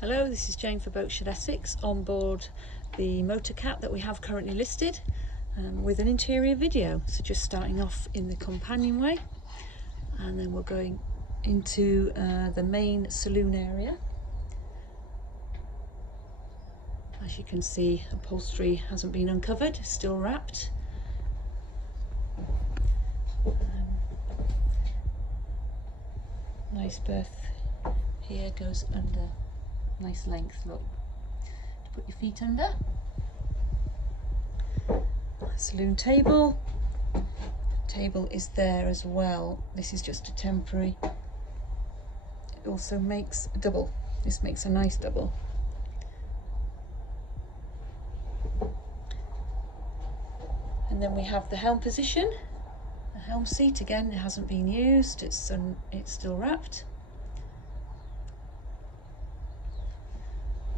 Hello, this is Jane for Boatshed Essex on board the motor cat that we have currently listed with an interior video. So just starting off in the companionway, and then we're going into the main saloon area. As you can see, upholstery hasn't been uncovered, it's still wrapped. Nice berth here, goes under. Nice length, look, to put your feet under. Saloon table. Table is there as well. This is just a temporary. It also makes a double. This makes a nice double. And then we have the helm position. The helm seat, again, it hasn't been used. It's still wrapped.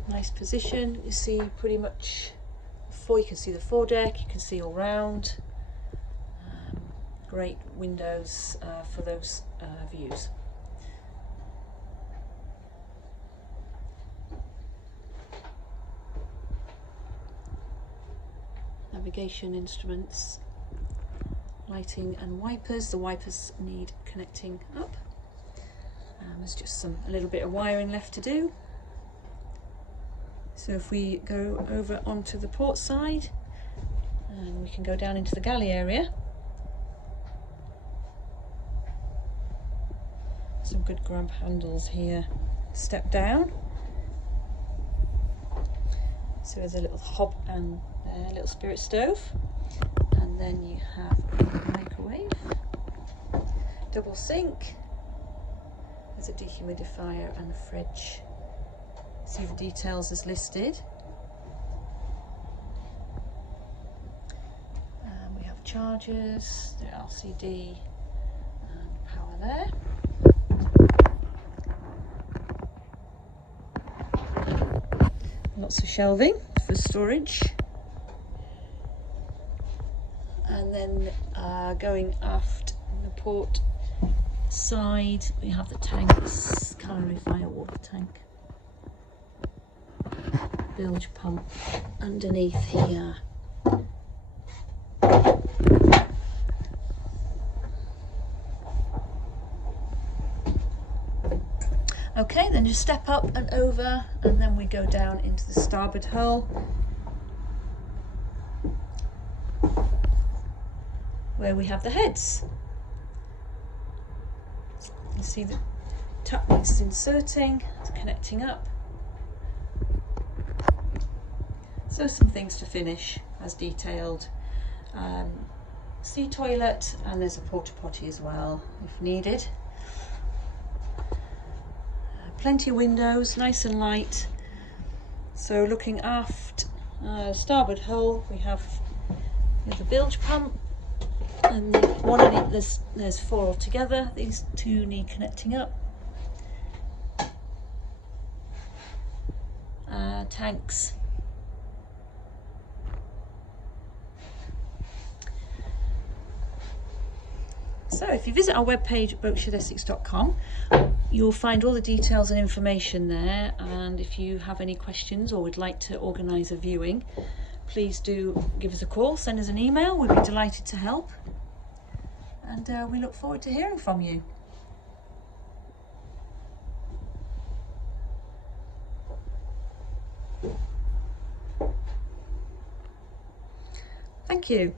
Nice position. You see pretty much you can see the foredeck, you can see all round. Great windows for those views. Navigation instruments, lighting and wipers. The wipers need connecting up. There's just a little bit of wiring left to do. So if we go over onto the port side, and we can go down into the galley area. Some good grab handles here. Step down. So there's a little hob and a little spirit stove. And then you have a microwave. Double sink. There's a dehumidifier and a fridge. See the details as listed. We have chargers, the LCD and power there. Lots of shelving for storage. And then going aft on the port side, we have the tanks, calorifier water tank. Bilge pump underneath here. Okay, then just step up and over, and then we go down into the starboard hull, where we have the heads. You see the tuck is inserting, it's connecting up. So some things to finish as detailed. Sea toilet, and there's a porta potty as well if needed. Plenty of windows, nice and light. So looking aft, starboard hull, we have the bilge pump, and there's four altogether. These two need connecting up. Tanks. So if you visit our webpage boatshedessex.com, you'll find all the details and information there, and if you have any questions or would like to organise a viewing, please do give us a call, send us an email, we'd be delighted to help, and we look forward to hearing from you. Thank you.